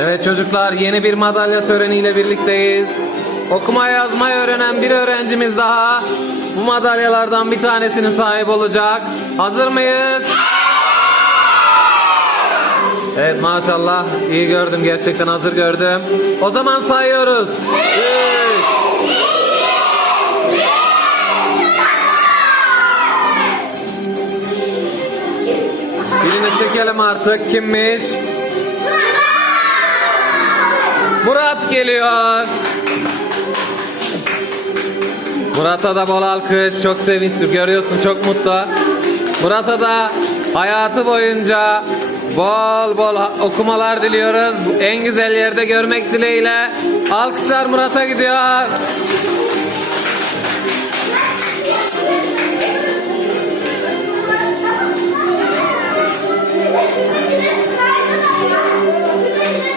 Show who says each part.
Speaker 1: Evet çocuklar yeni bir madalya töreniyle birlikteyiz. Okuma yazmayı öğrenen bir öğrencimiz daha bu madalyalardan bir tanesinin sahip olacak. Hazır mıyız? Evet maşallah iyi gördüm gerçekten hazır gördüm. O zaman sayıyoruz. Üç. Birini çekelim artık kimmiş? Murat geliyor. Murat'a da bol alkış. Çok sevinçli. Görüyorsun çok mutlu. Murat'a da hayatı boyunca bol bol okumalar diliyoruz. En güzel yerde görmek dileğiyle. Alkışlar Murat'a gidiyor.